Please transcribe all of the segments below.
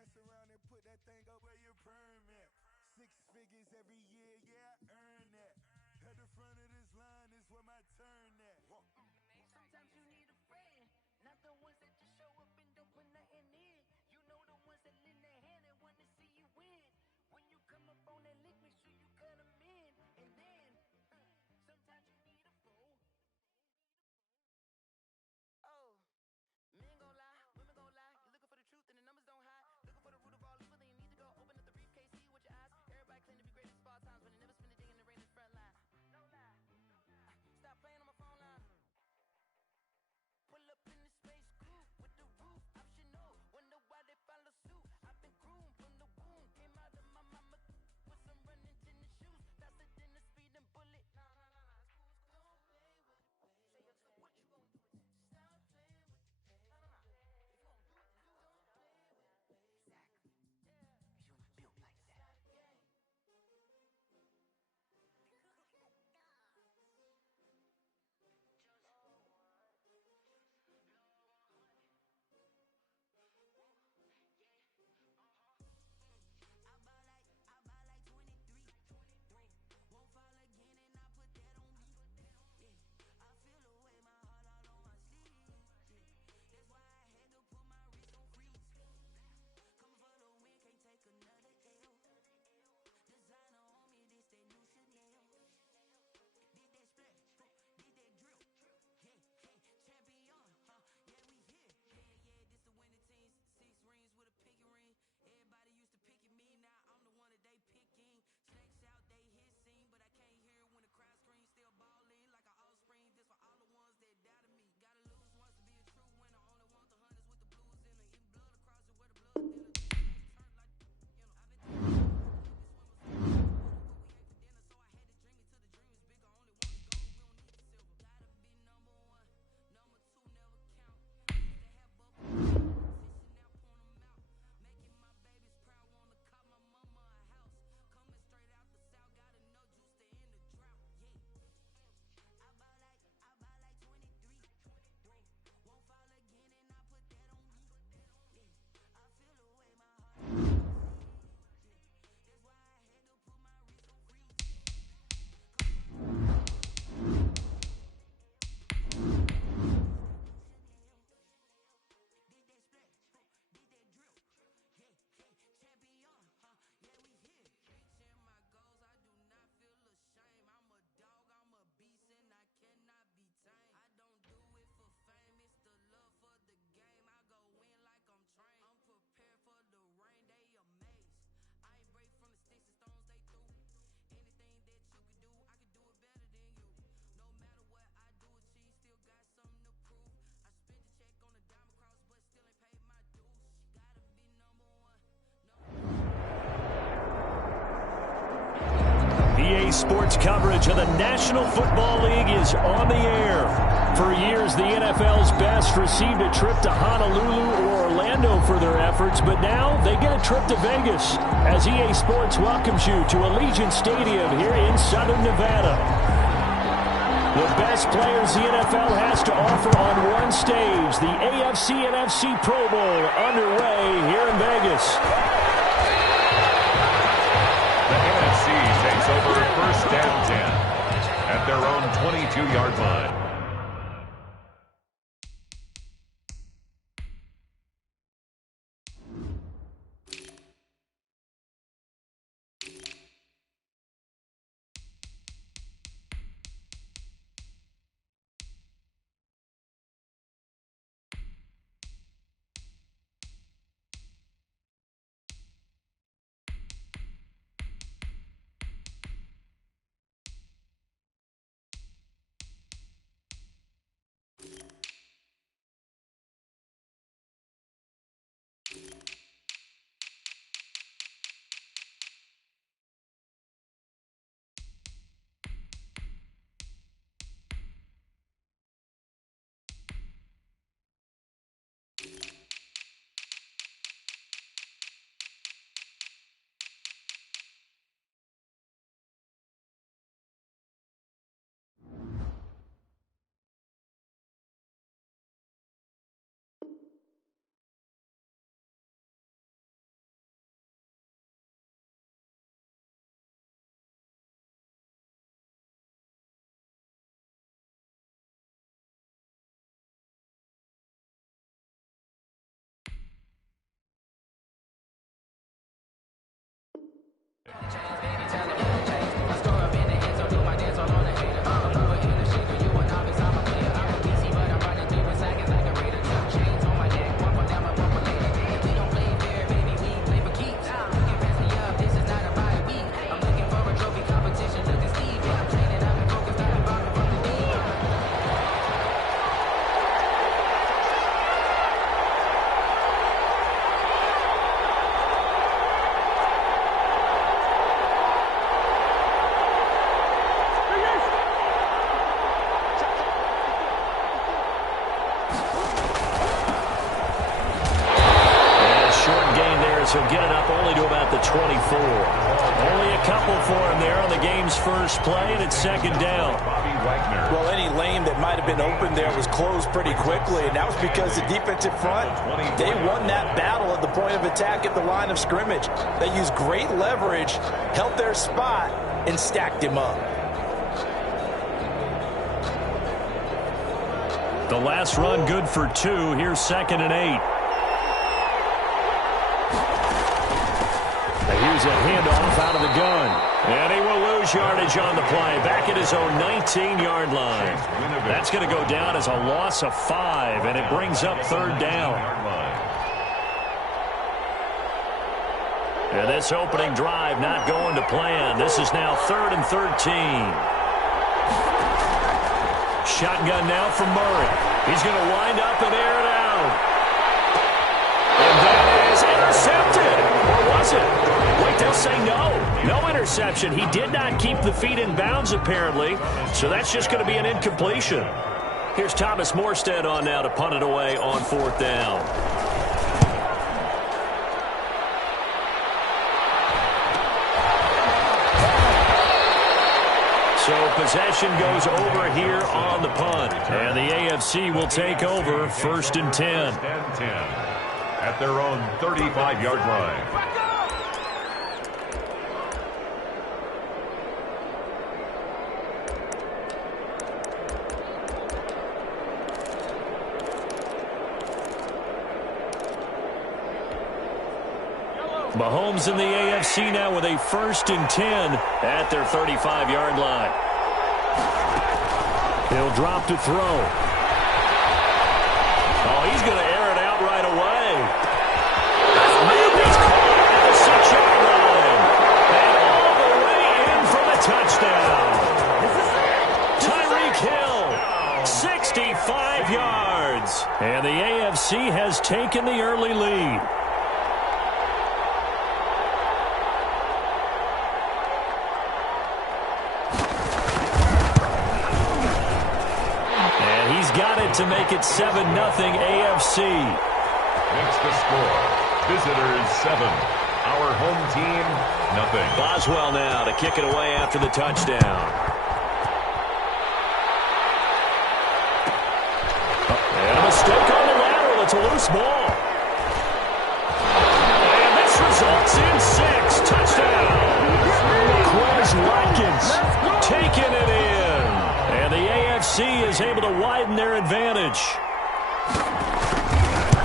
mess around and put that thing up where your perm at. 6 figures every year, yeah, I earn that. At the front of this line is where my turn at. Sometimes you need a friend, not the ones that just show up and don't put nothing in. You know the ones that lend their hand and want to see you win. When you come up on that lick, make sure you cut them in. And then, sometimes you need a fool. Oh, men gon' lie, women gon' lie. You're looking for the truth and the numbers don't hide. Looking for the root of all evil, then you need to go open up the briefcase, see with your eyes. Everybody claim to be greatest of all times, but they never spend a day in the rain in the front line. No lie. Stop playing on my phone line. Pull up in the space coupe with the roof optional. Wonder why they follow suit. I've been groomed from the womb. Came out of my mama with some running tennis shoes. Faster than a speeding bullet. Nah, cool. Don't play with the pain. Say your truth, what you gon' do with it? Stop playing with the pain. Nah. If you gon' do it, then don't play with the pain. Exactly. Yeah. Cause you ain't built like that. EA Sports coverage of the National Football League is on the air. For years, the NFL's best received a trip to Honolulu or Orlando for their efforts, but now they get a trip to Vegas as EA Sports welcomes you to Allegiant Stadium here in Southern Nevada. The best players the NFL has to offer on one stage, the AFC and NFC Pro Bowl underway here in Vegas. The NFC takes over first and 10 at their own 22-yard line. as he'll get it up only to about the 24. Only a couple for him there on the game's first play, and it's second down. Well, any lane that might have been open there was closed pretty quickly, and that was because the defensive front, they won that battle at the point of attack at the line of scrimmage. They used great leverage, held their spot, and stacked him up. The last run good for 2. Here's 2nd and 8. Here's a handoff out of the gun. And he will lose yardage on the play. Back at his own 19-yard line. That's going to go down as a loss of 5, and it brings up 3rd down. And this opening drive not going to plan. This is now 3rd and 13. Shotgun now from Murray. He's going to wind up and air it out. And that is intercepted. Or was it? Wait, they'll say no. No interception. He did not keep the feet in bounds, apparently. So that's just going to be an incompletion. Here's Thomas Morstead on now to punt it away on 4th down. So possession goes over here on the punt. And the AFC will take over 1st and 10. At their own 35-yard line. Mahomes in the AFC now with a 1st and 10 at their 35-yard line. He'll drop to throw. Oh, he's going to air it out right away. He's caught at the 6-yard line. And all the way in for the touchdown. Tyreek Hill, 65 yards. And the AFC has taken the early lead. To make it 7-0 AFC. Makes the score. Visitors 7. Our home team, nothing. Boswell now to kick it away after the touchdown. And a mistake on the lateral. It's a loose ball. And this results in 6. Touchdown. Quez Watkins taking it in. And the AFC is able to widen their advantage.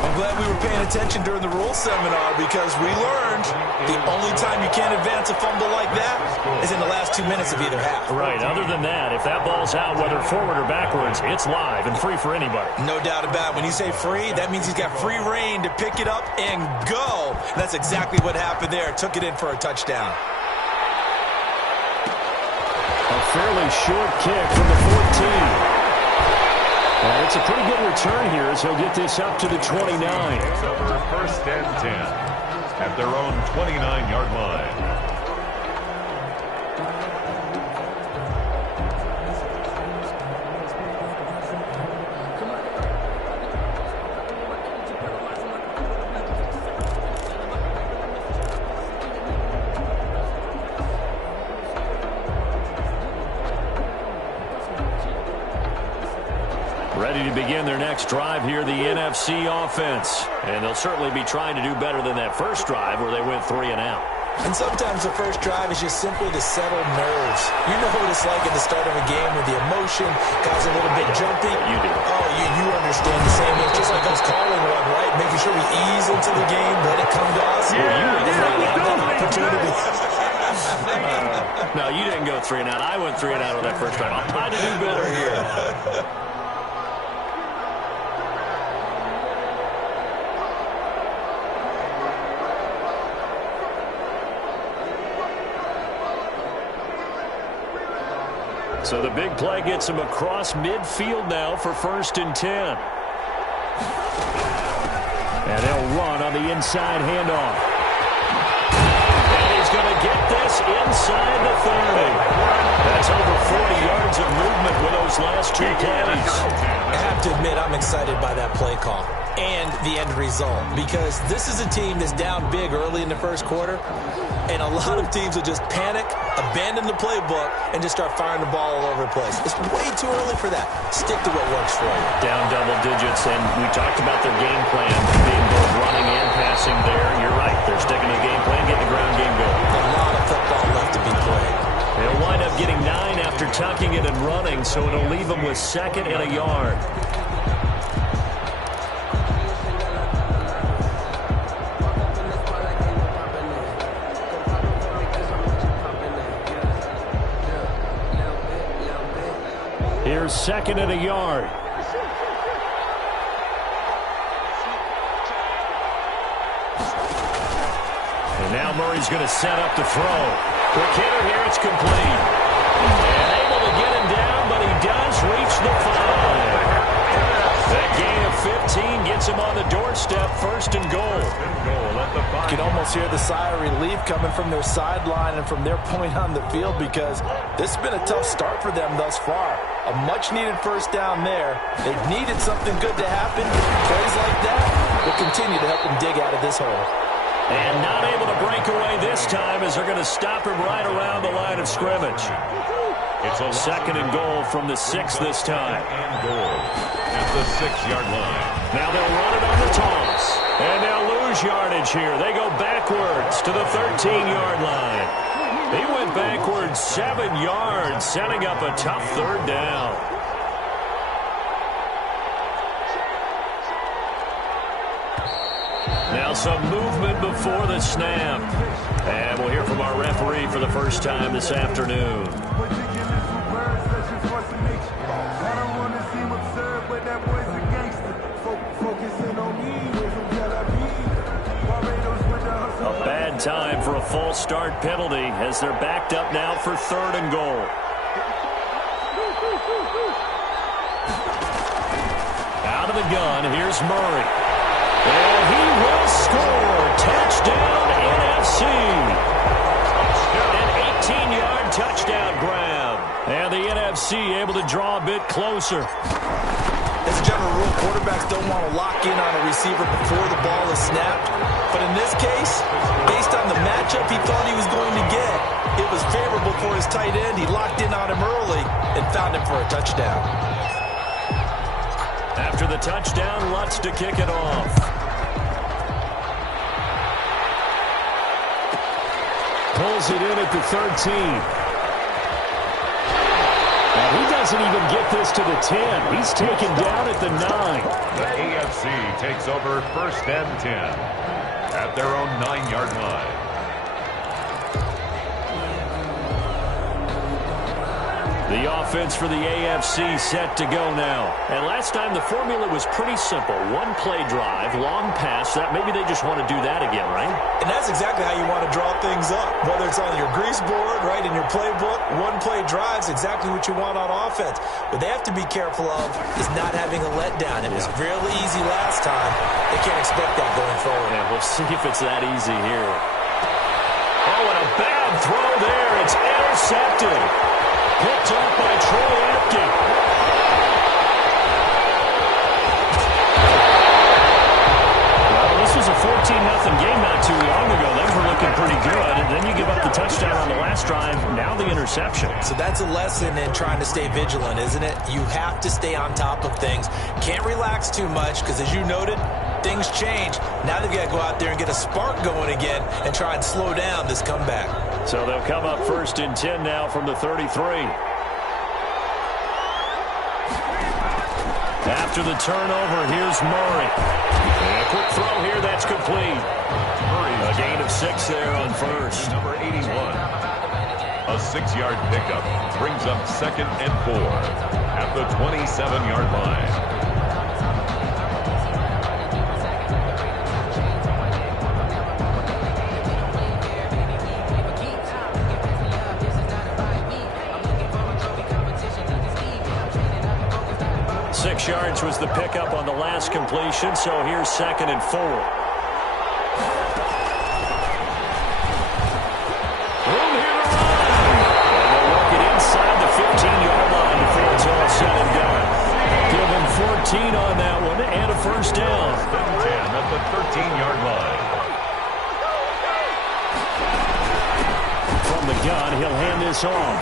I'm glad we were paying attention during the rules seminar because we learned the only time you can't advance a fumble like that is in the last 2 minutes of either half. Right. Other than that, if that ball's out, whether forward or backwards, it's live and free for anybody. No doubt about it. When you say free, that means he's got free reign to pick it up and go. And that's exactly what happened there. Took it in for a touchdown. A fairly short kick from the 14. And it's a pretty good return here as he'll get this up to the 29. It's over 1st and 10 at their own 29-yard line. Ready to begin their next drive here, the NFC offense. And they'll certainly be trying to do better than that first drive where they went 3 and out. And sometimes the first drive is just simply to settle nerves. You know what it's like at the start of a game when the emotion got a little bit jumpy. You do. Oh, you understand the same. It's just like us calling one, right? Making sure we ease into the game, let it come to us. Yeah, you went 3 and out. That opportunity. No, you didn't go 3 and out. I went 3 and out on that first drive. I'm trying to do better here. So the big play gets him across midfield now for 1st and 10. And they'll run on the inside handoff. And he's going to get this inside the 30. That's That's over 40 yards of movement with those last 2 plays. I have to admit, I'm excited by that play call and the end result, because this is a team that's down big early in the first quarter, and a lot of teams will just panic, abandon the playbook, and just start firing the ball all over the place. It's way too early for that. Stick to what works for you. Down double digits, and we talked about their game plan being both running and passing there. You're right. They're sticking to the game plan, getting the ground game going. A lot of football left to be played. They'll wind up getting 9 after tucking it and running, so it'll leave them with 2nd and a yard. Here's 2nd and a yard. And now Murray's going to set up to throw. Quick hitter here, it's complete. And able to get him down, but he does reach the 5. That gain of 15 gets him on the doorstep, 1st and goal. You can almost hear the sigh of relief coming from their sideline and from their point on the field, because this has been a tough start for them thus far. A much-needed 1st down there. They've needed something good to happen. Plays like that will continue to help them dig out of this hole. And not able to break away this time, as they're going to stop him right around the line of scrimmage. It's a 2nd and goal from the 6 this time. And goal at the 6-yard line. Now they'll run it on the toss. And they'll lose yardage here. They go backwards to the 13-yard line. He went backwards 7 yards, setting up a tough 3rd down. Now some movement before the snap. And we'll hear from our referee for the first time this afternoon. A bad time for a false start penalty, as they're backed up now for 3rd and goal. Out of the gun, here's Murray. And he will score. Touchdown, NFC. An 18-yard touchdown grab. And the NFC able to draw a bit closer. As a general rule, quarterbacks don't want to lock in on a receiver before the ball is snapped. But in this case, based on the matchup he thought he was going to get, it was favorable for his tight end. He locked in on him early and found him for a touchdown. After the touchdown, Lutz to kick it off. Pulls it in at the 13. And he doesn't even get this to the 10. He's taken down at the 9. The AFC takes over 1st and 10 at their own 9-yard line. The offense for the AFC set to go now. And last time the formula was pretty simple. 1 play drive, long pass. That maybe they just want to do that again, right? And that's exactly how you want to draw things up. Whether it's on your grease board, right, in your playbook, 1 play drive is exactly what you want on offense. What they have to be careful of is not having a letdown. It was really easy last time. They can't expect that going forward. Yeah, we'll see if it's that easy here. Oh, and a bad throw there. It's intercepted. Picked up by Troy Apke. Well, this was a 14-0 game not too long ago. They were looking pretty good, and then you give up the touchdown on the last drive. Now the interception. So that's a lesson in trying to stay vigilant, isn't it? You have to stay on top of things. Can't relax too much, because as you noted, things change. Now they've got to go out there and get a spark going again and try and slow down this comeback. So they'll come up 1st and 10 now from the 33. After the turnover, here's Murray. And a quick throw here, that's complete. Murray, a gain of 6 there on 1st. Number 81. A 6-yard pickup brings up 2nd and 4 at the 27-yard line. Yards was the pickup on the last completion, so here's 2nd and 4. Room here to run. And they'll work it inside the on that one and a first down. 10 at the 13-yard line. From the gun, he'll hand this off.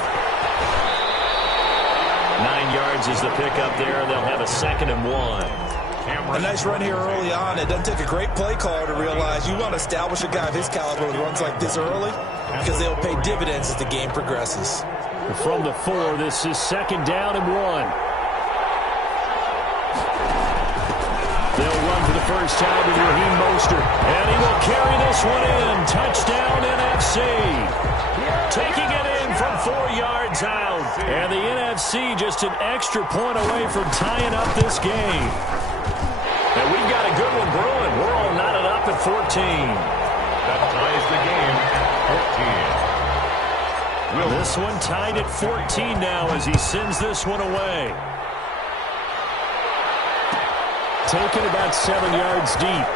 9 yards is the pickup there. They'll have a 2nd and 1. A nice run here early on. It doesn't take a great play caller to realize you want to establish a guy of his caliber with runs like this early because they'll pay dividends as the game progresses. From the 4, this is 2nd down and 1. They'll run for the first time with Raheem Mostert, and he will carry this one in. Touchdown NFC. Taking it in from 4 yards out. And the NFC just an extra point away from tying up this game. And we've got a good one brewing. We're all knotted up at 14. That ties the game at 14. This one tied at 14 now as he sends this one away. Taken about 7 yards deep.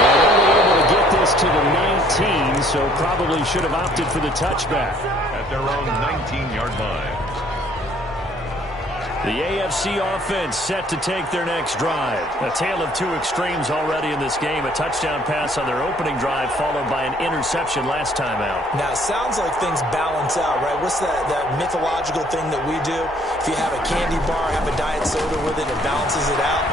And only able to get this to the 19, so probably should have opted for the touchback. At their own 19-yard line. The AFC offense set to take their next drive. A tale of two extremes already in this game. A touchdown pass on their opening drive followed by an interception last time out. Now, it sounds like things balance out, right? What's that mythological thing that we do? If you have a candy bar, have a diet soda with it, it balances it out.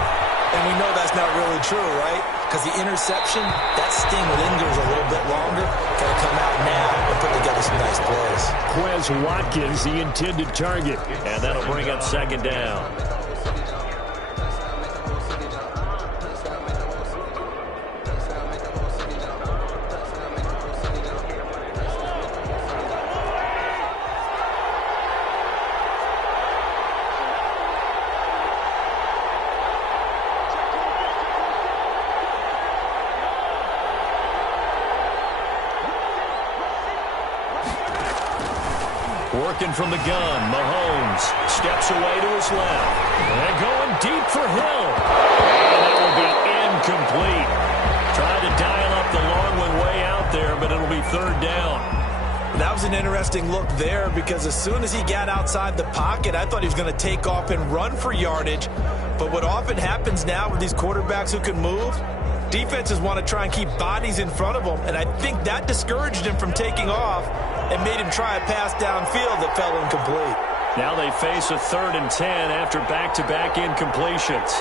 And we know that's not really true, right? Because the interception, that sting lingers a little bit longer. Got to come out now and put together some nice plays. Quez Watkins, the intended target. And that'll bring up 2nd down. Working from the gun, Mahomes steps away to his left. And going deep for Hill. And that will be incomplete. Tried to dial up the long one way out there, but it'll be 3rd down. That was an interesting look there because as soon as he got outside the pocket, I thought he was going to take off and run for yardage. But what often happens now with these quarterbacks who can move, defenses want to try and keep bodies in front of them, and I think that discouraged him from taking off and made him try a pass downfield that fell incomplete. Now they face a 3rd and 10 after back-to-back incompletions.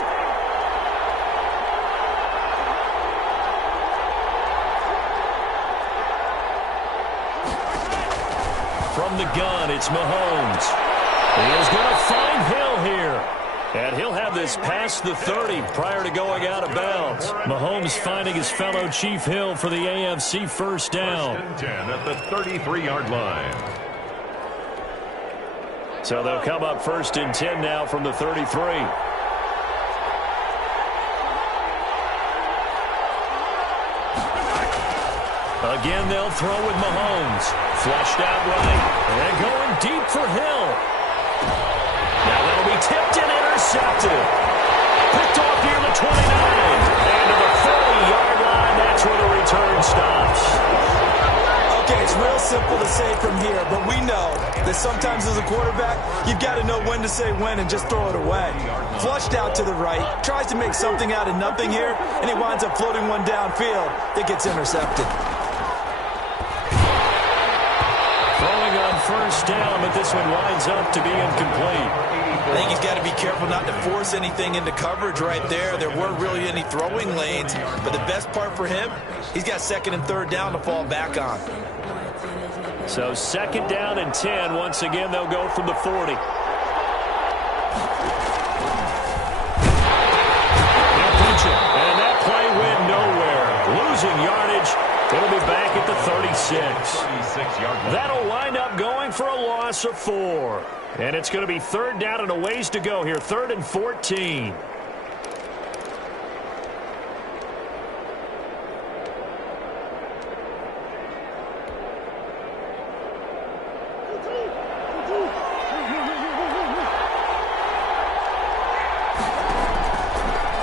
From the gun, it's Mahomes. He is going to find Hill here. And he'll have this past the 30 prior to going out of bounds. Mahomes finding his fellow Chief Hill for the AFC first down. 1st and 10 at the 33-yard line. So they'll come up 1st and 10 now from the 33. Again, they'll throw with Mahomes. Flushed out right. And going deep for Hill. Now that'll be tipped and intercepted. Picked off near the 29. And to the 40-yard line, that's where the return stops. Okay, it's real simple to say from here, but we know that sometimes as a quarterback, you've got to know when to say when and just throw it away. Flushed out to the right, tries to make something out of nothing here, and he winds up floating one downfield that gets intercepted. Throwing on first down, but this one winds up to be incomplete. I think he's got to be careful not to force anything into coverage right there. There weren't really any throwing lanes, but the best part for him, he's got 2nd and 3rd down to fall back on. So 2nd down and 10. Once again, they'll go from the 40. And that play went nowhere. Losing yardage. It'll be back at the 36. That'll wind up going for a loss of 4. And it's going to be 3rd down and a ways to go here. 3rd and 14.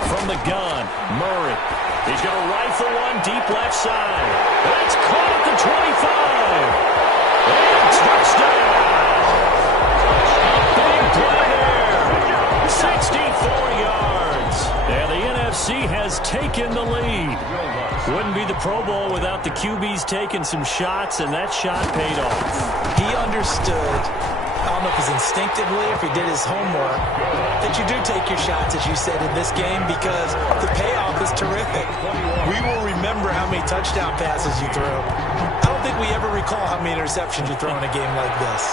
From the gun, Murray. He's going to rifle one deep left side. That's caught at the 25. And touchdown. Big play there. 6 yards. And the NFC has taken the lead. Wouldn't be the Pro Bowl without the QBs taking some shots, and that shot paid off. He understood, I don't know if it's instinctively, if he did his homework, that you do take your shots, as you said, in this game because the payoff is terrific. We will remember how many touchdown passes you threw. I don't think we ever recall how many interceptions you throw in a game like this.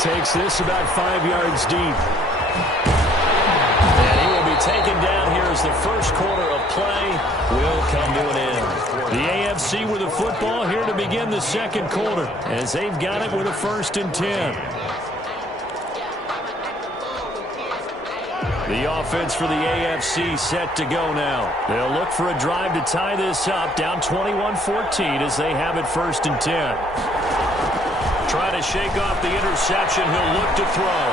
Takes this about 5 yards deep. And he will be taken down here as the first quarter of play will come to an end. The AFC with the football here to begin the second quarter as they've got it with a 1st and 10. The offense for the AFC set to go now. They'll look for a drive to tie this up, down 21-14 as they have it 1st and 10. Try to shake off the interception. He'll look to throw.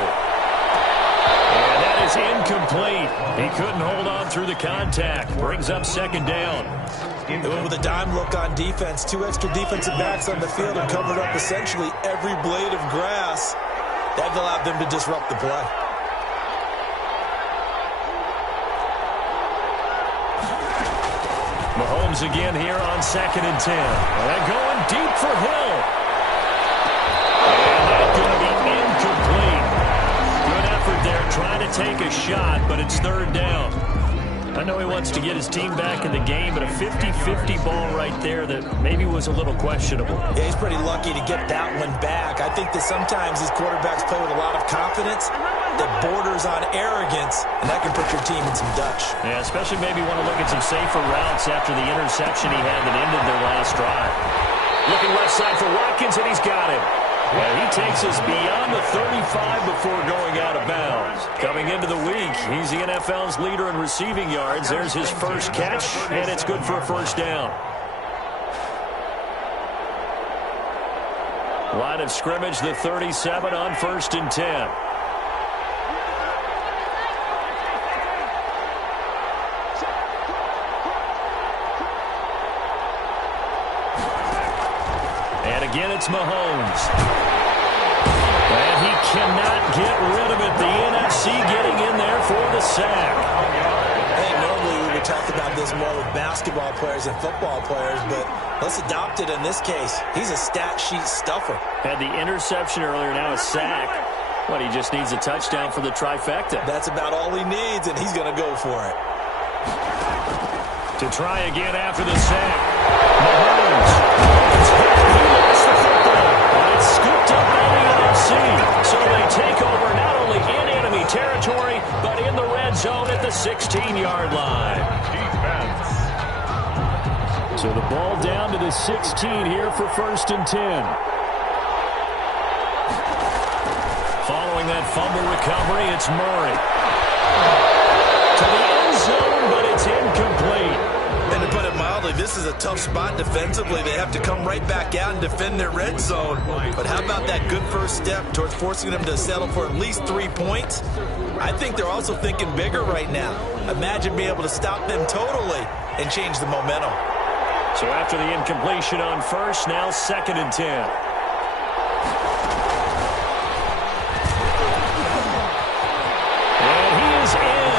And that is incomplete. He couldn't hold on through the contact. Brings up 2nd down. They went with a dime look on defense. 2 extra defensive backs on the field and covered up essentially every blade of grass. That allowed them to disrupt the play. Mahomes again here on 2nd and 10. And going deep for Hill. And that's going to be incomplete. Good effort there trying to take a shot, but it's 3rd down. I know he wants to get his team back in the game, but a 50-50 ball right there that maybe was a little questionable. Yeah, he's pretty lucky to get that one back. I think that sometimes these quarterbacks play with a lot of confidence that borders on arrogance, and that can put your team in some Dutch. Yeah, especially maybe want to look at some safer routes after the interception he had that ended their last drive. Looking left side for Watkins, and he's got it. And he takes us beyond the 35 before going out of bounds. Coming into the week, he's the NFL's leader in receiving yards. There's his first catch, and it's good for a 1st down. Line of scrimmage, the 37 on 1st and 10. And again, it's Mahomes. And he cannot get rid of it. The NFC getting in there for the sack. Hey, normally we would talk about this more with basketball players and football players, but let's adopt it in this case. He's a stat sheet stuffer. Had the interception earlier, now a sack. What, he just needs a touchdown for the trifecta. That's about all he needs, and he's going to go for it. To try again after the sack. Mahomes. He lost the football. And it's scooped up by the NFC. So they take over not only in enemy territory, but in the red zone at the 16-yard line. Defense. So the ball down to the 16 here for 1st and 10. Following that fumble recovery, it's Murray. To the end zone, but it's incomplete. And to put it mildly, this is a tough spot defensively. They have to come right back out and defend their red zone. But how about that good first step towards forcing them to settle for at least 3 points? I think they're also thinking bigger right now. Imagine being able to stop them totally and change the momentum. So after the incompletion on 1st, now 2nd and 10. And he is in.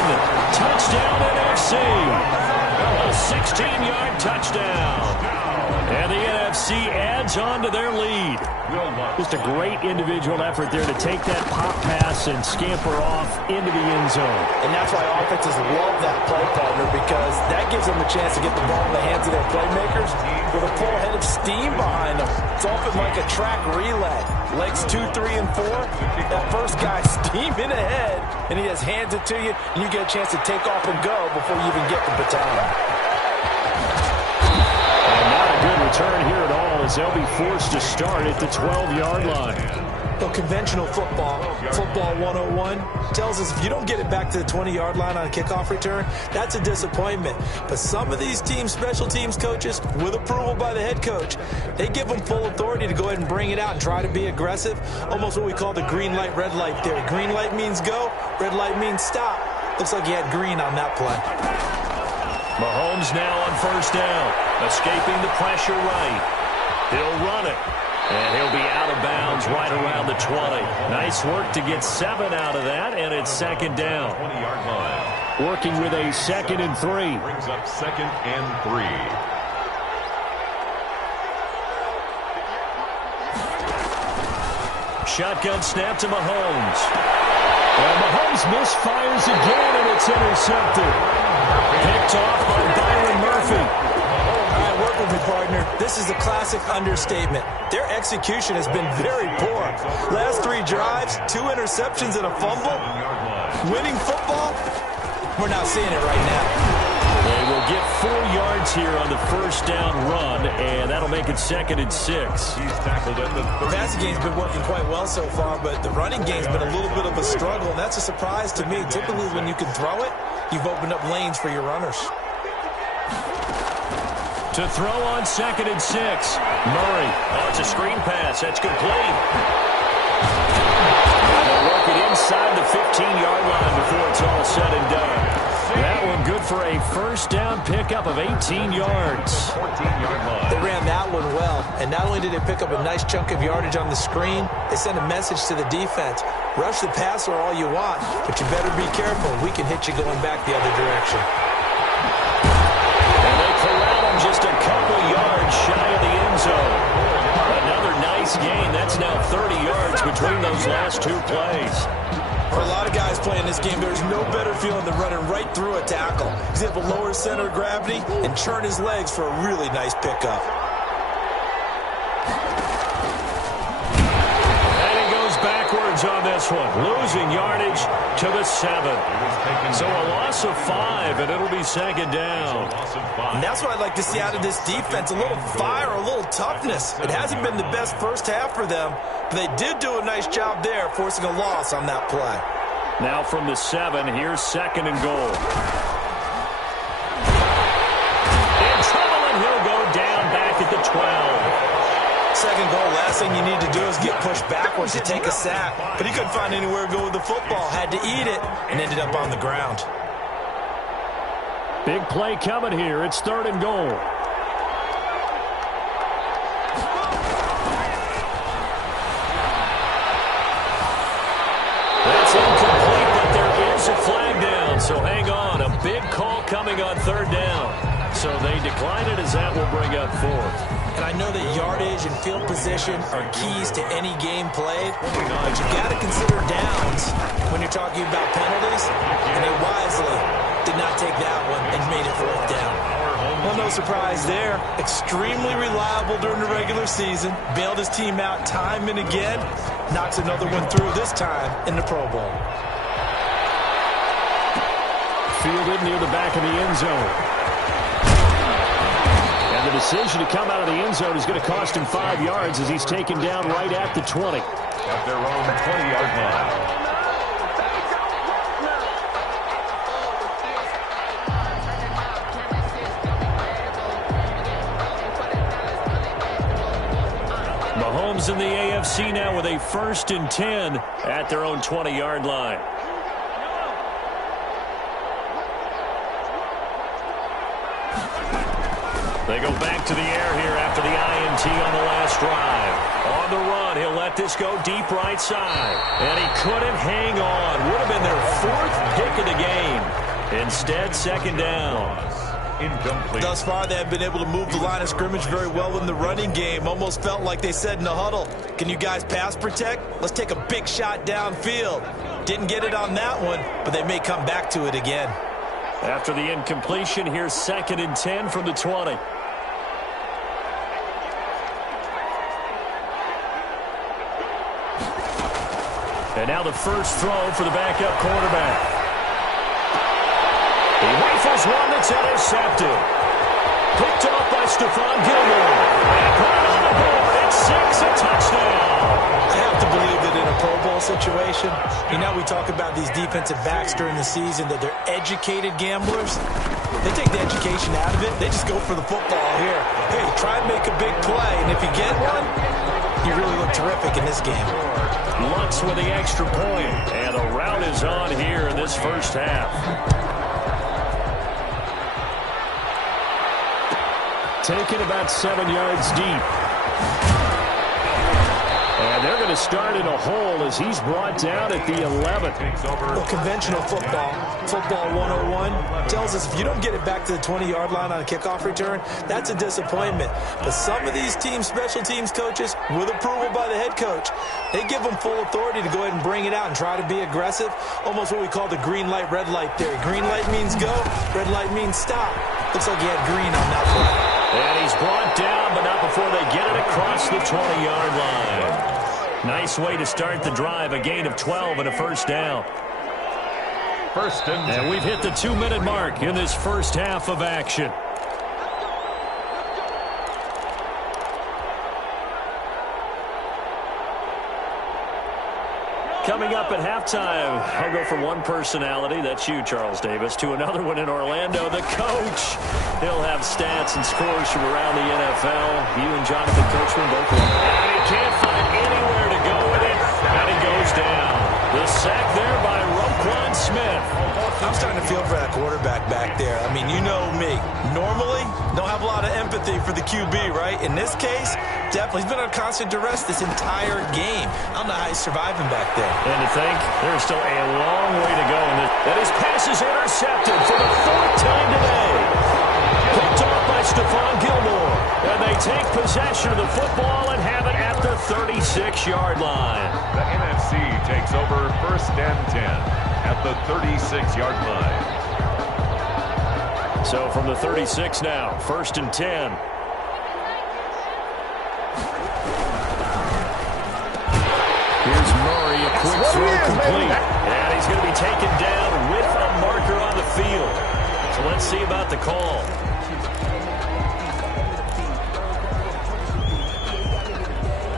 Touchdown NFC. A 16-yard touchdown. And the NFC adds on to their lead. Just a great individual effort there to take that pop pass and scamper off into the end zone. And that's why offenses love that play partner, because that gives them a chance to get the ball in the hands of their playmakers with a full head of steam behind them. It's often like a track relay. Legs 2, 3, and 4. That first guy steaming ahead, and he just hands it to you, and you get a chance to take off and go before you even get the baton. Good return here at all as they'll be forced to start at the 12-yard line. Well, conventional football 101, tells us if you don't get it back to the 20-yard line on a kickoff return, that's a disappointment. But some of these teams, special teams coaches, with approval by the head coach, they give them full authority to go ahead and bring it out and try to be aggressive, almost what we call the green light, red light theory. Green light means go, red light means stop. Looks like he had green on that play. Mahomes now on 1st down, escaping the pressure right. He'll run it. And he'll be out of bounds right around the 20. Nice work to get 7 out of that, and it's second down. 20-yard line. Working with a 2nd and 3. Brings up 2nd and 3. Shotgun snap to Mahomes. And Mahomes misfires again, and it's intercepted. Picked off by Byron Murphy. All right, work with me, partner. This is a classic understatement. Their execution has been very poor. Last 3 drives, 2 interceptions and a fumble. Winning football? We're not seeing it right now. They will get 4 yards here on the first down run, and that'll make it 2nd and 6. He's tackled at the 30. The passing game's been working quite well so far, but the running game's been a little bit of a struggle, and that's a surprise to me. Typically, when you can throw it, you've opened up lanes for your runners. To throw on 2nd and 6. Murray. Oh, it's a screen pass. That's complete. They'll work it inside the 15-yard line before it's all said and done. That one good for a first down pickup of 18 yards. 14-yard line. They ran that one well, and not only did they pick up a nice chunk of yardage on the screen, they sent a message to the defense. Rush the passer all you want, but you better be careful. We can hit you going back the other direction. And they corral him just a couple yards shy of the end zone. Another nice gain. That's now 30 yards between those last 2 plays. For a lot of guys playing this game, there's no better feeling than running right through a tackle. He's able to lower his center of gravity and churn his legs for a really nice pickup. And he goes backwards on this one, losing yardage to the 7. So a loss of 5, and it'll be 2nd down. And that's what I'd like to see out of this defense, a little fire, a little toughness. It hasn't been the best first half for them, but they did do a nice job there, forcing a loss on that play. Now from the 7, here's 2nd and goal. In trouble, and he'll go down back at the 12. 2nd goal, last thing you need to do is get pushed backwards to take a sack. But he couldn't find anywhere to go with the football, had to eat it, and ended up on the ground. Big play coming here. It's 3rd and goal. That's incomplete, but there is a flag down. So hang on. A big call coming on 3rd down. So they decline it as that will bring up 4th. And I know that yardage and field position are keys to any game played, but you got to consider downs when you're talking about penalties, and they wisely did not take that one and made it 4th down. Well, no surprise there. Extremely reliable during the regular season, bailed his team out time and again, knocks another one through this time in the Pro Bowl. Fielded near the back of the end zone. And the decision to come out of the end zone is going to cost him 5 yards as he's taken down right at the 20. At their own 20-yard line. Mahomes in the AFC now with a 1st and 10 at their own 20-yard line. They go back to the air here after the INT on the last drive. On the run, he'll let this go deep right side. And he couldn't hang on. Would have been their 4th pick of the game. Instead, 2nd down. Incomplete. Thus far, they have been able to move the line of scrimmage very well in the running game. Almost felt like they said in the huddle, can you guys pass protect? Let's take a big shot downfield. Didn't get it on that one, but they may come back to it again. After the incompletion, here's 2nd and 10 from the 20. And now the first throw for the backup quarterback. He rifles one that's intercepted. Picked off by Stephon Gilmore. And put it on the board. It's 6, a touchdown. I have to believe that in a Pro Bowl situation, you know, we talk about these defensive backs during the season, that they're educated gamblers. They take the education out of it. They just go for the football here. Hey, try and make a big play, and if you get one, you really look terrific in this game. Lutz with the extra point, and the route is on here in this first half. Taken about 7 yards deep. And they're going to start in a hole as he's brought down at the 11. Well, conventional football 101, tells us if you don't get it back to the 20-yard line on a kickoff return, that's a disappointment. But some of these teams, special teams coaches, with approval by the head coach, they give them full authority to go ahead and bring it out and try to be aggressive, almost what we call the green light, red light theory. Green light means go, red light means stop. Looks like he had green on that play. And he's brought down, but not before they get it across the 20-yard line. Nice way to start the drive, a gain of 12 and a first down. And we've hit the 2-minute mark in this first half of action. Coming up at halftime, I'll go from one personality, that's you, Charles Davis, to another one in Orlando, the coach. He'll have stats and scores from around the NFL. You and Jonathan Coachman both won. And he can't find anywhere to go with it, and he goes down. The sack there by Roquan Smith. I'm starting to feel for that quarterback back there. I mean, you know me. Normally, don't have a lot of empathy for the QB, right? In this case, definitely. He's been on constant duress this entire game. I don't know how he's surviving back there. And to think, there's still a long way to go in this. And his pass is intercepted for the 4th time today. Picked off by Stephon Gilmore. And they take possession of the football and have it at the 36-yard line. The NFC takes over 1st and 10 at the 36-yard line. So from the 36 now, 1st and 10. Here's Murray, a quick throw complete. And he's going to be taken down with a marker on the field. So let's see about the call.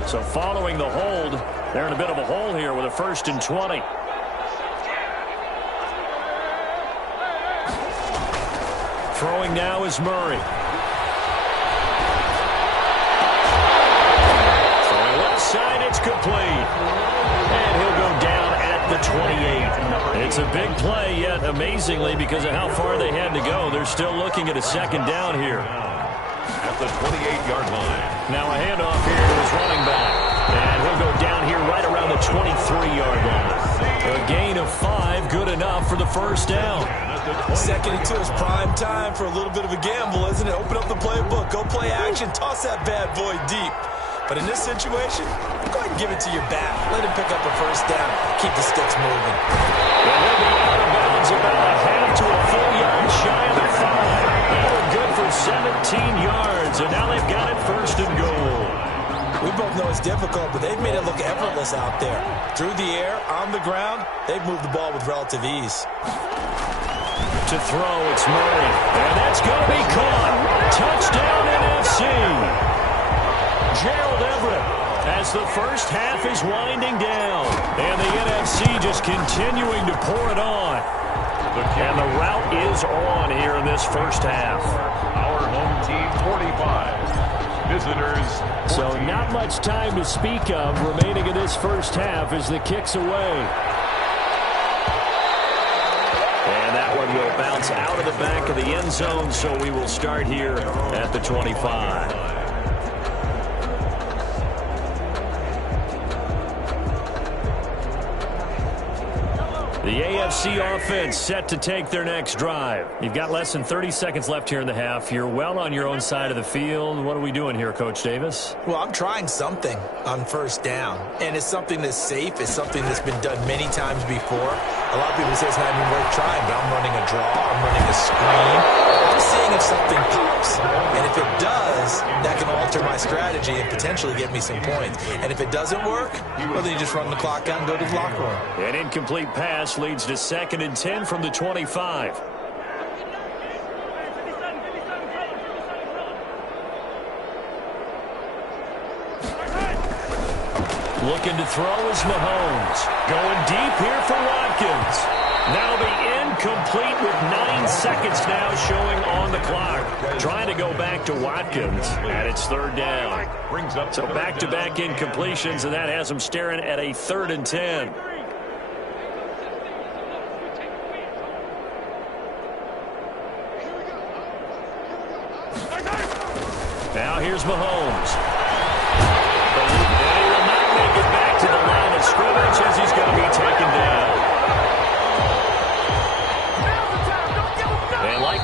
So following the hold, they're in a bit of a hole here with a 1st and 20. Throwing now is Murray. Throwing left side, it's complete. And he'll go down at the 28. It's a big play, yet amazingly, because of how far they had to go, they're still looking at a 2nd down here. At the 28-yard line. Now a handoff here to his running back. And he'll go down here right around the 23-yard line. A gain of 5, good enough for the 1st down. 2nd and 2 is prime time for a little bit of a gamble, isn't it? Open up the playbook, go play action, toss that bad boy deep. But in this situation, go ahead and give it to your back. Let him pick up a 1st down. Keep the sticks moving. Well, he'll be out of bounds about a half to a full yard shy of the 5. They're good for 17 yards, and now they've got it 1st and goal. We both know it's difficult, but they've made it look effortless out there. Through the air, on the ground, they've moved the ball with relative ease. To throw, it's Murray. And that's going to be caught. Touchdown NFC. Gerald Everett as the first half is winding down. And the NFC just continuing to pour it on. And the route is on here in this first half. Our home team 45. Visitors 14. So not much time to speak of remaining in this first half as the kick's away. And that one will bounce out of the back of the end zone, so we will start here at the 25. The AFC offense set to take their next drive. You've got less than 30 seconds left here in the half. You're well on your own side of the field. What are we doing here, Coach Davis? Well, I'm trying something on 1st down, and it's something that's safe. It's something that's been done many times before. A lot of people say it's not even worth trying, but I'm running a draw. I'm running a screen. I'm seeing if something pops, and if it does, that can alter my strategy and potentially get me some points. And if it doesn't work, well, then you just run the clock out and go to the locker room. An incomplete pass leads to 2nd and 10 from the 25. Looking to throw is Mahomes. Going deep here for Watkins. That'll be incomplete with 9 seconds now showing on the clock. Trying to go back to Watkins, and it's 3rd down. So back-to-back incompletions, and that has them staring at a 3rd and 10. Now here's Mahomes. And he will not make it back.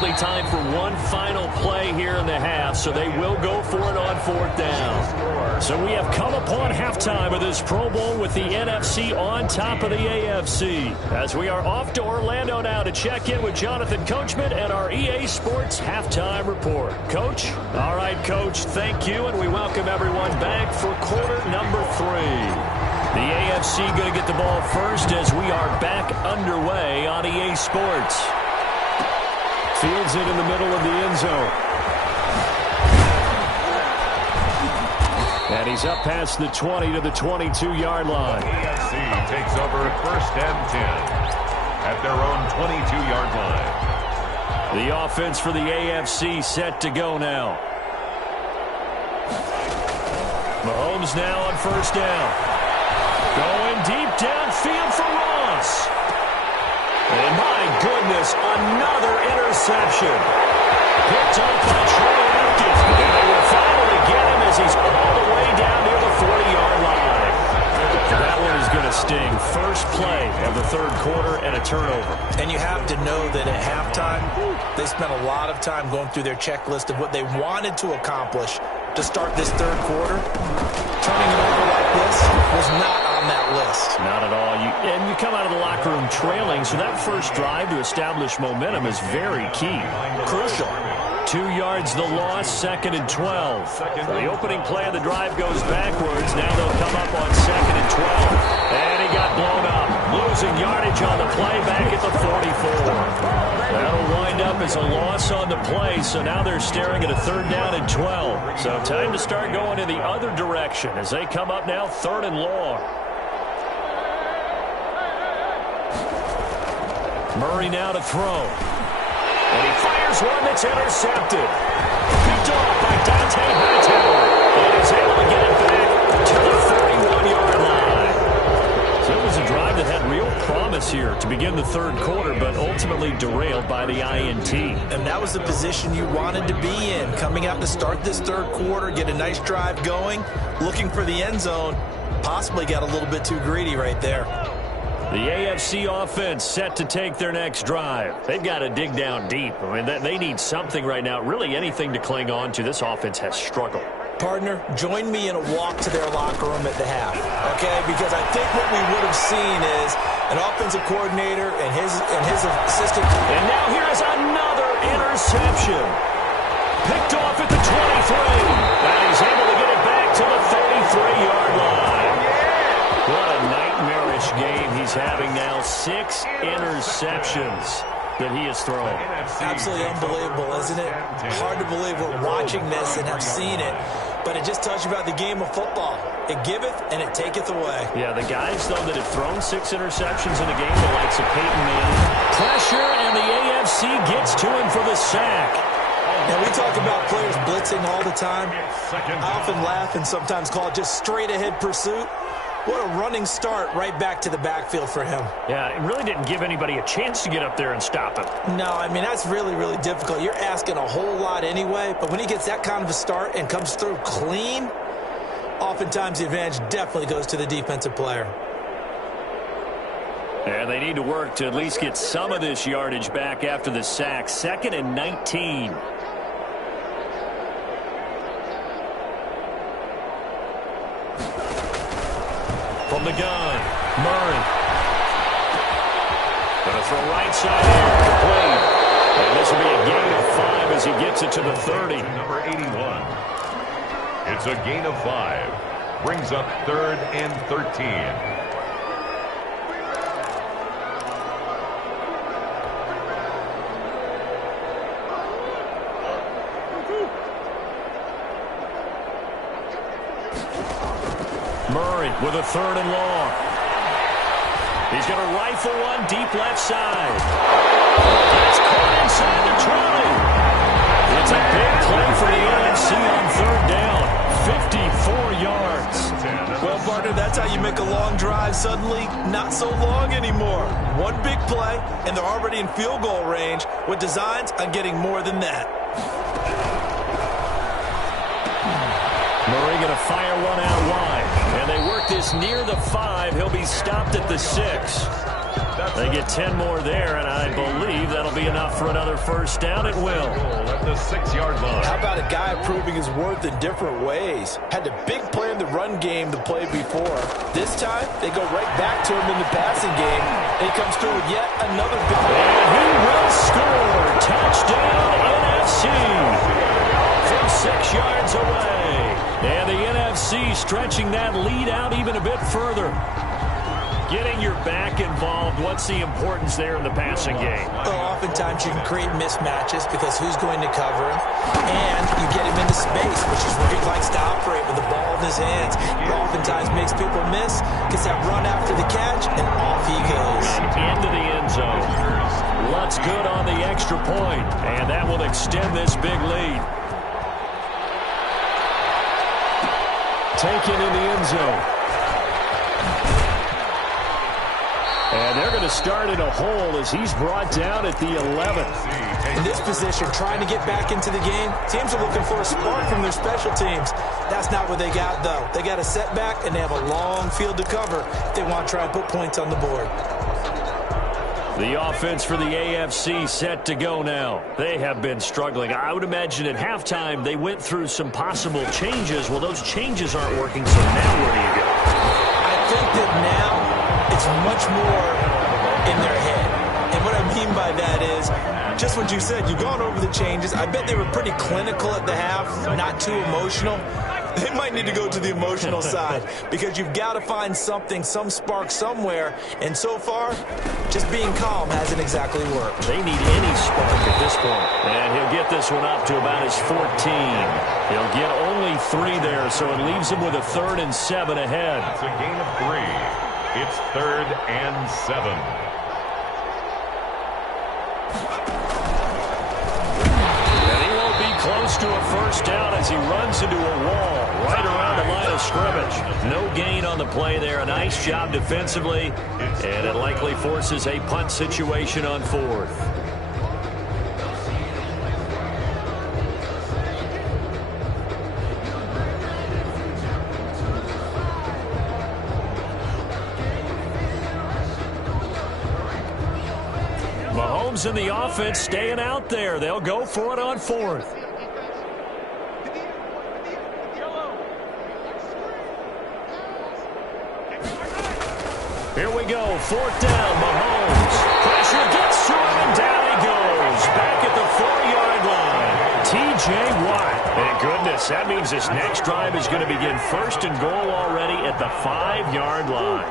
likely time for one final play here in the half, so they will go for it on 4th down. So we have come upon halftime of this Pro Bowl with the NFC on top of the AFC. As we are off to Orlando now to check in with Jonathan Coachman and our EA Sports Halftime Report. Coach? All right, Coach, thank you, and we welcome everyone back for quarter number 3. The AFC going to get the ball first as we are back underway on EA Sports. Fields it in the middle of the end zone. And he's up past the 20 to the 22-yard line. AFC takes over 1st and 10 at their own 22-yard line. The offense for the AFC set to go now. Mahomes now on 1st down. Going deep downfield for Ross. And my goodness, another interception. Picked up by Troy Atkins. And they will finally get him as he's all the way down near the 40-yard line. That one is going to sting. First play of the 3rd quarter and a turnover. And you have to know that at halftime, they spent a lot of time going through their checklist of what they wanted to accomplish to start this 3rd quarter. Turning it over like this was not on that list. Not at all. And you come out of the locker room trailing, so that first drive to establish momentum is very key. Crucial. 2 yards the loss, 2nd and 12. So the opening play of the drive goes backwards. Now they'll come up on 2nd and 12. And he got blown up. Losing yardage on the play back at the 44. That'll wind up as a loss on the play, so now they're staring at a 3rd down and 12. So time to start going in the other direction as they come up now 3rd and long. Murray now to throw. And he fires one that's intercepted. Picked off by Dante Hightower. And he's able to get it back to the 31-yard line. So it was a drive that had real promise here to begin the 3rd quarter, but ultimately derailed by the INT. And that was the position you wanted to be in. Coming out to start this 3rd quarter, get a nice drive going, looking for the end zone. Possibly got a little bit too greedy right there. The AFC offense set to take their next drive. They've got to dig down deep. I mean, they need something right now, really anything to cling on to. This offense has struggled. Partner, join me in a walk to their locker room at the half, okay? Because I think what we would have seen is an offensive coordinator and his assistant. And now here is another interception. Picked off at the 23. And he's able to get it back to the 33-yard line. What a nightmarish game he's having now. 6 interceptions that he has thrown. Absolutely unbelievable, isn't it? Hard to believe we're watching this and have seen it. But it just tells you about the game of football. It giveth and it taketh away. Yeah, the guys, though, that have thrown 6 interceptions in a game, the likes of Peyton Manning. Pressure, and the AFC gets to him for the sack. Now, we talk about players blitzing all the time. I often laugh and sometimes call it just straight-ahead pursuit. What a running start right back to the backfield for him. Yeah, it really didn't give anybody a chance to get up there and stop him. No, I mean, that's really, really difficult. You're asking a whole lot anyway, but when he gets that kind of a start and comes through clean, oftentimes the advantage definitely goes to the defensive player. And they need to work to at least get some of this yardage back after the sack. 2nd and 19. From the gun, Murray. Going to throw right side here, complete. And this will be a gain of 5 as he gets it to the 30. Number 81. It's a gain of 5. Brings up 3rd and 13. Murray with a 3rd and long. He's going to rifle one deep left side. That's caught inside the 20. It's a big play for the NFC on 3rd down. 54 yards. Well, partner, that's how you make a long drive suddenly not so long anymore. One big play, and they're already in field goal range with designs on getting more than that. Murray going to fire one out wide. And they work this near the 5. He'll be stopped at the 6. They get 10 more there, and I believe that'll be enough for another first down. It will. At the 6-yard line. How about a guy proving his worth in different ways? Had a big play in the run game the play before. This time, they go right back to him in the passing game. And he comes through with yet another big play. And he will score. Touchdown, NFC. From 6 yards away. And the NFC stretching that lead out even a bit further. Getting your back involved, what's the importance there in the passing game? Well, oftentimes you can create mismatches because who's going to cover him, and you get him into space, which is where he likes to operate with the ball in his hands. It oftentimes makes people miss, gets that run after the catch, and off he goes. Into the end zone. Lutz good on the extra point, and that will extend this big lead. Taken in the end zone. And they're going to start in a hole as he's brought down at the 11th. In this position, trying to get back into the game, teams are looking for a spark from their special teams. That's not what they got, though. They got a setback, and they have a long field to cover if they want to try and put points on the board. The offense for the AFC set to go now. They have been struggling. I would imagine at halftime they went through some possible changes. Well, those changes aren't working, so now where do you go? I think that now it's much more in their head. And what I mean by that is, just what you said, you've gone over the changes. I bet they were pretty clinical at the half, not too emotional. They might need to go to the emotional side because you've got to find something, some spark somewhere. And so far, just being calm hasn't exactly worked. They need any spark at this point. And he'll get this one up to about his 14. He'll get only 3 there, so it leaves him with a 3rd and 7 ahead. It's a gain of 3. It's 3rd and 7. And he won't be close to a first down as he runs into a wall right around the line of scrimmage. No gain on the play there. A nice job defensively, and it likely forces a punt situation on 4th. Mahomes and the offense staying out there. They'll go for it on 4th. Here we go, 4th down, Mahomes. Pressure gets to him, and down he goes. Back at the 4-yard line. T.J. Watt. And goodness, that means this next drive is going to begin 1st and goal already at the 5-yard line.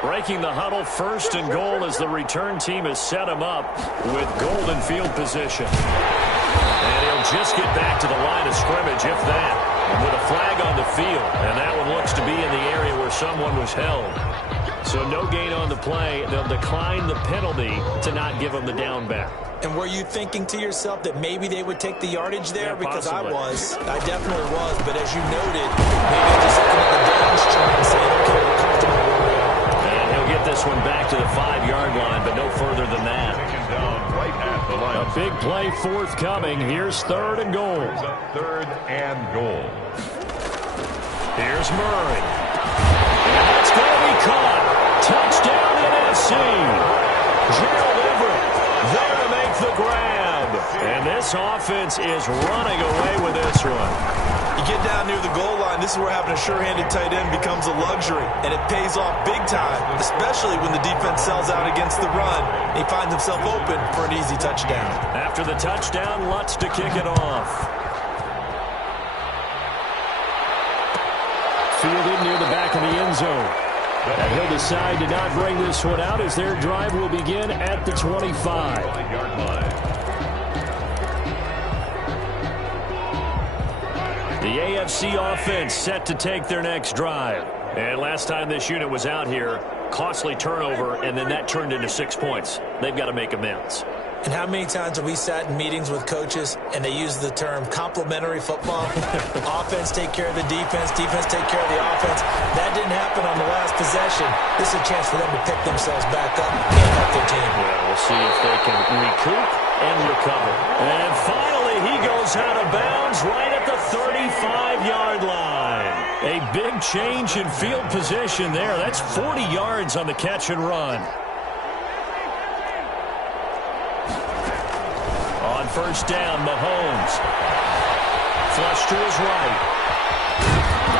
Breaking the huddle, 1st and goal as the return team has set him up with golden field position. And he'll just get back to the line of scrimmage, if that, with a flag on the field. And that one looks to be in the area where someone was held. So no gain on the play. They'll decline the penalty to not give him the down back. And were you thinking to yourself that maybe they would take the yardage there? Yeah, because possibly. I definitely was. But as you noted, maybe I'm just looking at the downs chart and saying, okay, we're comfortable where we are. And he'll get this one back to the 5-yard line, but no further than that. Taken down right at the line. A big play forthcoming. Here's 3rd and goal. Here's a 3rd and goal. Here's Murray. And that's going to be caught. Touchdown NFC. Gerald Everett there to make the grab. And this offense is running away with this one. You get down near the goal line, this is where having a sure-handed tight end becomes a luxury, and it pays off big time, especially when the defense sells out against the run. He finds himself open for an easy touchdown. After the touchdown, Lutz to kick it off. Fielded near the back of the end zone. And he'll decide to not bring this one out as their drive will begin at the 25. The AFC offense set to take their next drive. And last time this unit was out here, costly turnover, and then that turned into 6 points. They've got to make amends. And how many times have we sat in meetings with coaches and they use the term complementary football? Offense take care of the defense, defense take care of the offense. That didn't happen on the last possession. This is a chance for them to pick themselves back up and help their team. Yeah, we'll see if they can recoup and recover. And finally, he goes out of bounds right at the 35-yard line. A big change in field position there. That's 40 yards on the catch and run. first down. Mahomes. Flush to his right.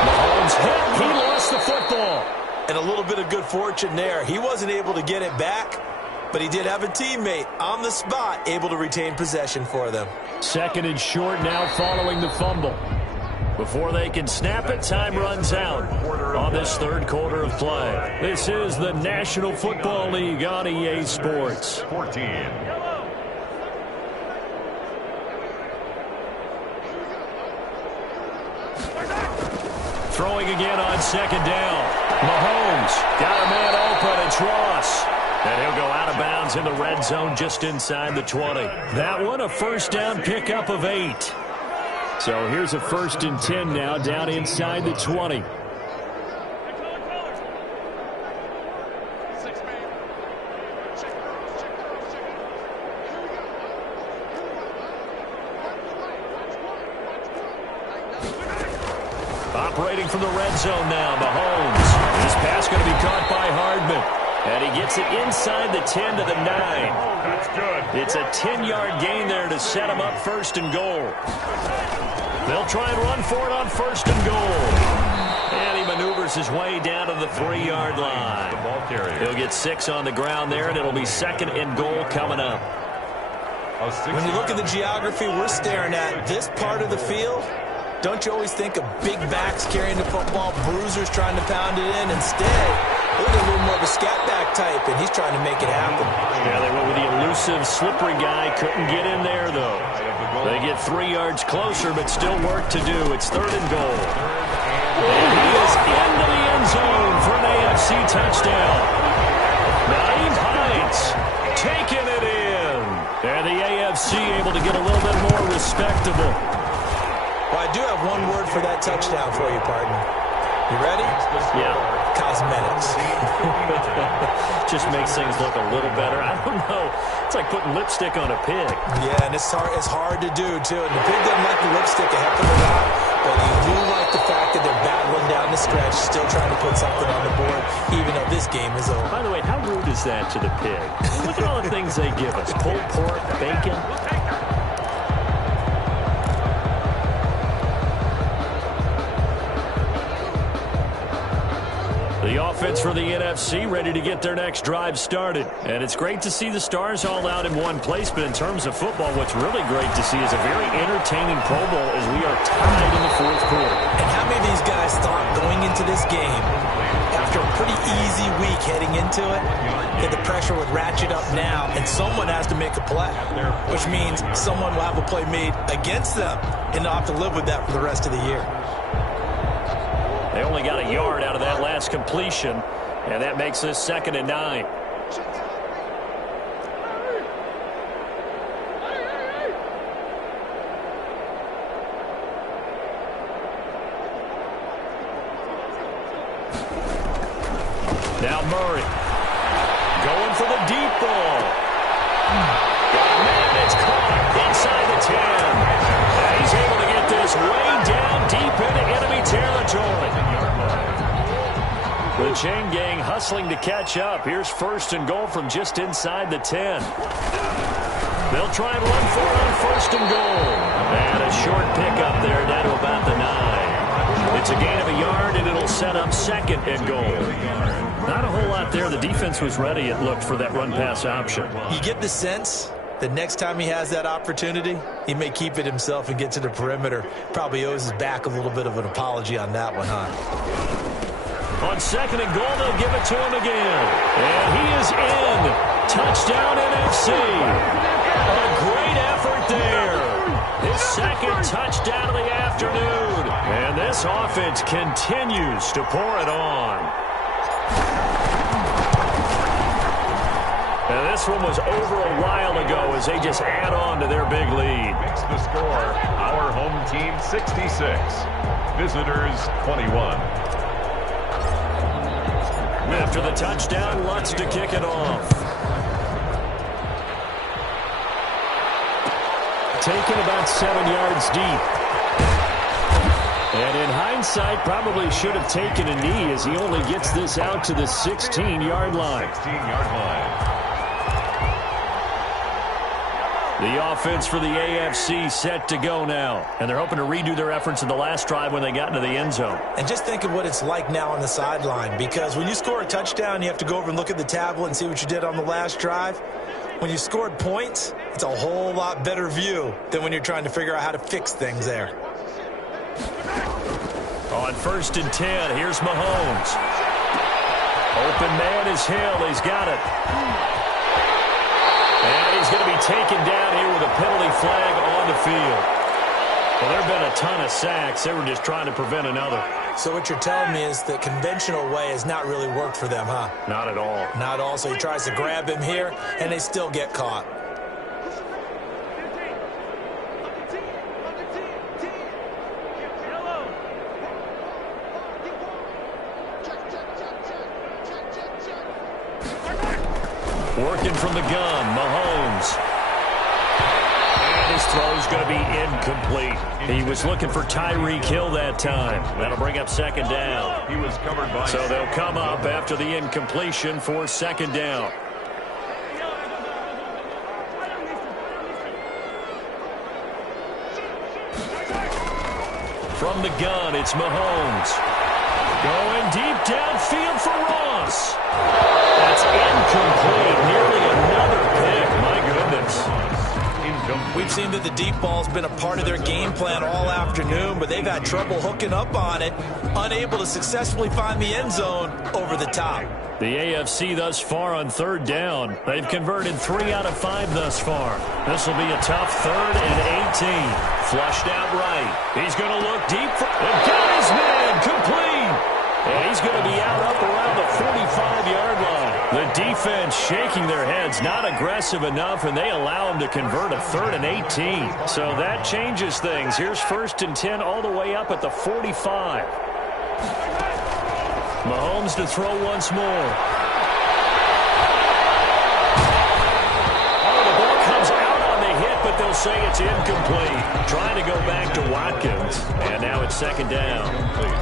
Mahomes hit. He lost the football. And a little bit of good fortune there. He wasn't able to get it back, but he did have a teammate on the spot able to retain possession for them. Second and short now following the fumble. Before they can snap it, time runs out on this third quarter of play. This is the National Football League on EA Sports. 14. Throwing again on second down. Mahomes got a man open. It's Ross. And he'll go out of bounds in the red zone just inside the 20. That one a first down pickup of 8. So here's a 1st and 10 now down inside the 20. Operating from the red zone now, Mahomes. This pass going to be caught by Hardman. And he gets it inside the 10 to the 9. That's good. It's a 10-yard gain there to set him up 1st and goal. They'll try and run for it on 1st and goal. And he maneuvers his way down to the 3-yard line. He'll get 6 on the ground there, and it'll be 2nd and goal coming up. When you look at the geography we're staring at, this part of the field, don't you always think of big backs carrying the football, bruisers trying to pound it in? Instead, look at a little more of a scat back type, and he's trying to make it happen. Yeah, they went with the elusive, slippery guy. Couldn't get in there, though. They get 3 yards closer, but still work to do. It's 3rd and goal. And he is into the end zone for an AFC touchdown. Naeem Hines taking it in. And the AFC able to get a little bit more respectable. Well, I do have one word for that touchdown for you, partner. You ready? Yeah. Cosmetics. Just makes things look a little better. I don't know. It's like putting lipstick on a pig. Yeah, and it's hard to do, too. And the pig doesn't like the lipstick a heck of a lot, but you do like the fact that they're battling down the stretch, still trying to put something on the board, even though this game is over. By the way, how rude is that to the pig? Look at all the things they give us. Pulled pork, bacon. The offense for the NFC ready to get their next drive started. And it's great to see the stars all out in one place, but in terms of football, what's really great to see is a very entertaining Pro Bowl as we are tied in the 4th quarter. And how many of these guys thought going into this game, after a pretty easy week heading into it, that the pressure would ratchet up now and someone has to make a play, which means someone will have a play made against them and they'll have to live with that for the rest of the year. They only got a yard out of that last completion, and that makes this 2nd and 9. Now Murray going for the deep ball. Man, it's caught inside the 10. And he's able to get this way down deep into enemy territory. The chain gang hustling to catch up. Here's 1st and goal from just inside the 10. They'll try and run for it on 1st and goal. And a short pickup there down to about the 9. It's a gain of a yard, and it'll set up 2nd and goal. Not a whole lot there. The defense was ready, it looked, for that run-pass option. You get the sense that next time he has that opportunity, he may keep it himself and get to the perimeter. Probably owes his back a little bit of an apology on that one, huh? On 2nd and goal, they'll give it to him again. And he is in. Touchdown, NFC. A great effort there. His 2nd touchdown of the afternoon. And this offense continues to pour it on. And this one was over a while ago as they just add on to their big lead. Makes the score our home team 66, visitors 21. After the touchdown, Lutz to kick it off. Taken about 7 yards deep. And in hindsight, probably should have taken a knee as he only gets this out to the 16-yard line. 16-yard line. The offense for the AFC set to go now. And they're hoping to redo their efforts in the last drive when they got into the end zone. And just think of what it's like now on the sideline, because when you score a touchdown, you have to go over and look at the tablet and see what you did on the last drive. When you scored points, it's a whole lot better view than when you're trying to figure out how to fix things there. On 1st and 10, here's Mahomes. Open man is Hill. He's got it. And he's going to be taken down here with a penalty flag on the field. Well, there have been a ton of sacks. They were just trying to prevent another. So what you're telling me is the conventional way has not really worked for them, huh? Not at all. Not at all. So he tries to grab him here, and they still get caught. Working from the gun, Mahomes. And his throw's going to be incomplete. He was looking for Tyreek Hill that time. That'll bring up 2nd down. He was covered by. So they'll come up after the incompletion for 2nd down. From the gun, it's Mahomes. Going deep downfield for Ross. That's incomplete. Nearly another pick. My goodness. We've seen that the deep ball's been a part of their game plan all afternoon, but they've had trouble hooking up on it, unable to successfully find the end zone over the top. The AFC thus far on 3rd down. They've converted 3 out of 5 thus far. This will be a tough 3rd and 18. Flushed out right. He's going to look deep. And got his man complete. And he's going to be out up around the 45-yard line. The defense shaking their heads, not aggressive enough, and they allow him to convert a 3rd and 18. So that changes things. Here's 1st and 10 all the way up at the 45. Mahomes to throw once more. Oh, the ball comes out on the hit, but they'll say it's incomplete. Trying to go back to Watkins, and now it's 2nd down.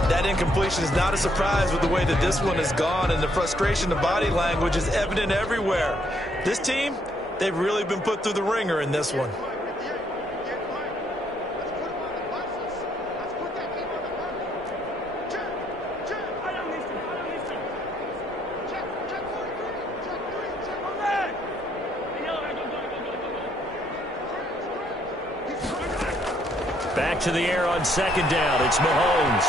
That incompletion is not a surprise with the way that this one has gone, and the frustration of body language is evident everywhere. This team, they've really been put through the ringer in this one. Back to the air on 2nd down. It's Mahomes.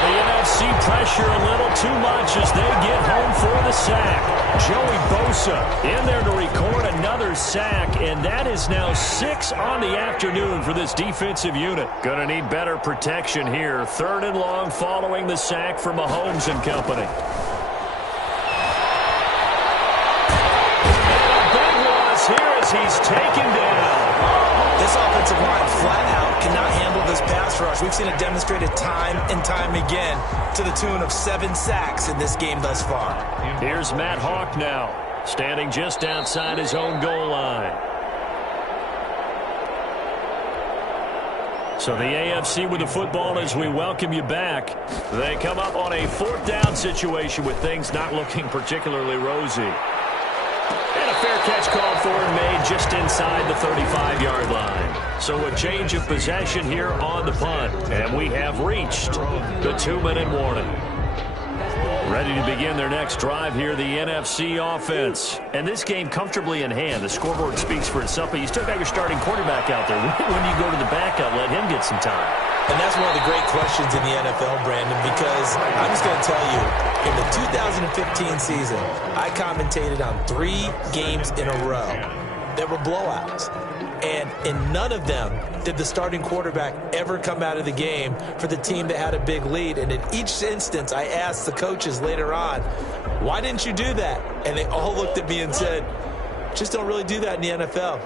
The NFC pressure a little too much as they get home for the sack. Joey Bosa in there to record another sack, and that is now 6 on the afternoon for this defensive unit. Going to need better protection here. 3rd and long following the sack for Mahomes and company. And a big loss here as he's taken down. This offensive line flat out cannot handle this pass rush. We've seen it demonstrated time and time again to the tune of 7 sacks in this game thus far. Here's Matt Hawk now, standing just outside his own goal line. So the AFC with the football as we welcome you back. They come up on a 4th down situation with things not looking particularly rosy. And a fair catch called for and made just inside the 35-yard line. So a change of possession here on the punt. And we have reached the 2-minute warning. Ready to begin their next drive here, the NFC offense. And this game comfortably in hand. The scoreboard speaks for itself, but you still got your starting quarterback out there. When do you go to the backup, let him get some time? And that's one of the great questions in the NFL, Brandon, because I'm just going to tell you, in the 2015 season, I commentated on 3 games in a row that were blowouts. And in none of them did the starting quarterback ever come out of the game for the team that had a big lead. And in each instance, I asked the coaches later on, why didn't you do that? And they all looked at me and said, just don't really do that in the NFL.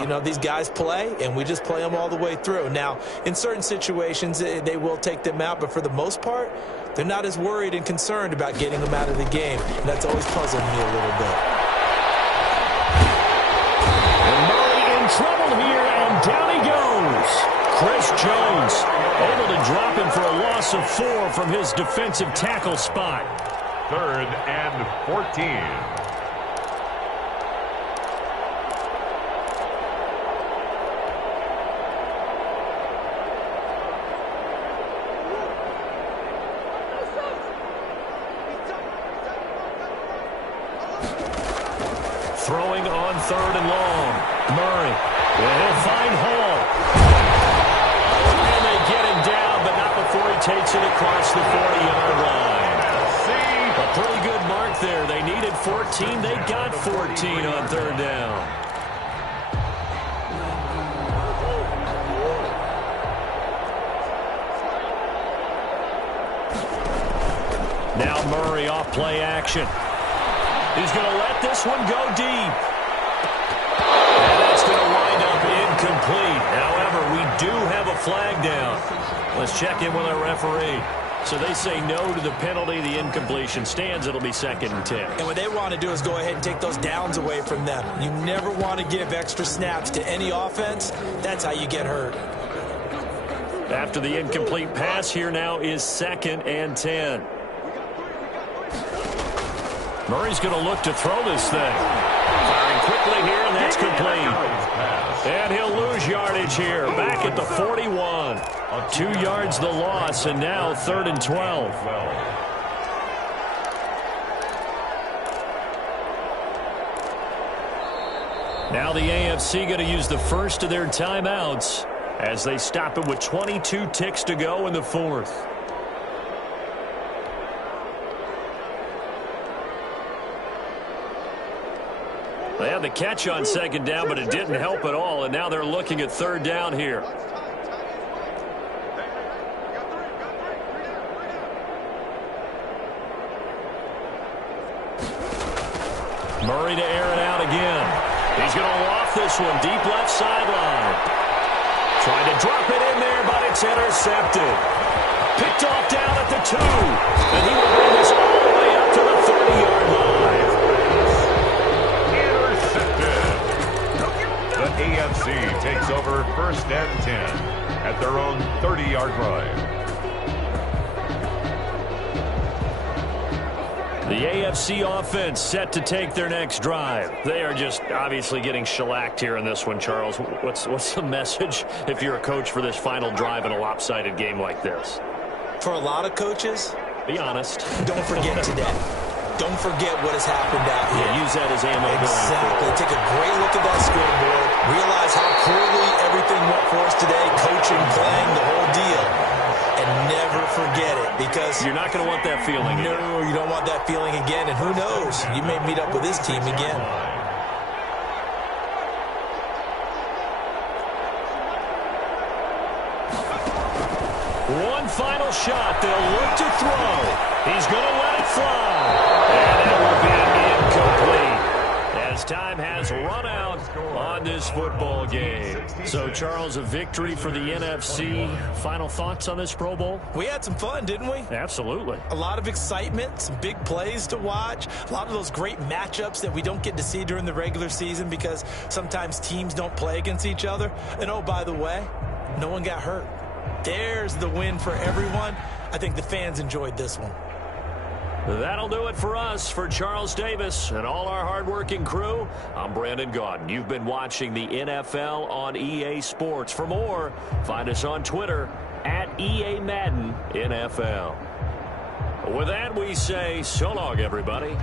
You know, these guys play, and we just play them all the way through. Now, in certain situations, they will take them out, but for the most part, they're not as worried and concerned about getting them out of the game. And that's always puzzled me a little bit. And Murray in trouble here, and down he goes. Chris Jones able to drop him for a loss of 4 from his defensive tackle spot. 3rd and 14. on 3rd and long. Murray. He'll find Hall. And they get him down, but not before he takes it across the 40-yard line. A pretty good mark there. They needed 14. They got 14 on 3rd down. Now Murray off play action. He's going to let this one go deep. And that's going to wind up incomplete. However, we do have a flag down. Let's check in with our referee. So they say no to the penalty. The incompletion stands. It'll be 2nd and 10. And what they want to do is go ahead and take those downs away from them. You never want to give extra snaps to any offense. That's how you get hurt. After the incomplete pass, here now is 2nd and 10. Murray's going to look to throw this thing. Firing quickly here, and that's complete. And he'll lose yardage here. Back at the 41. 2 yards the loss, and now 3rd and 12. Now the AFC going to use the first of their timeouts as they stop it with 22 ticks to go in the 4th. They had the catch on 2nd down, but it didn't help at all, and now they're looking at 3rd down here. Murray to air it out again. He's going to loft this one deep left sideline. Trying to drop it in there, but it's intercepted. Picked off down at the 2, and he will bring this all the way up to the 30-yard line. The AFC takes over 1st and 10 at their own 30-yard line. The AFC offense set to take their next drive. They are just obviously getting shellacked here in this one, Charles. What's the message if you're a coach for this final drive in a lopsided game like this? For a lot of coaches, be honest. Don't forget today. Don't forget what has happened out here. Yeah, use that as ammo. Exactly. Take a great look at that scoreboard. Realize how poorly everything went for us today. Coaching, playing, the whole deal. And never forget it, because you're not going to want that feeling again. No, you don't want that feeling again. And who knows? You may meet up with this team again. One final shot. They'll look to throw. He's going to let it fly. And that will be incomplete as time has run out on this football game. So, Charles, a victory for the NFC. Final thoughts on this Pro Bowl? We had some fun, didn't we? Absolutely. A lot of excitement, some big plays to watch, a lot of those great matchups that we don't get to see during the regular season because sometimes teams don't play against each other. And, oh, by the way, no one got hurt. There's the win for everyone. I think the fans enjoyed this one. That'll do it for us. For Charles Davis and all our hardworking crew, I'm Brandon Gaudin. You've been watching the NFL on EA Sports. For more, find us on Twitter at EA Madden NFL. With that, we say so long, everybody.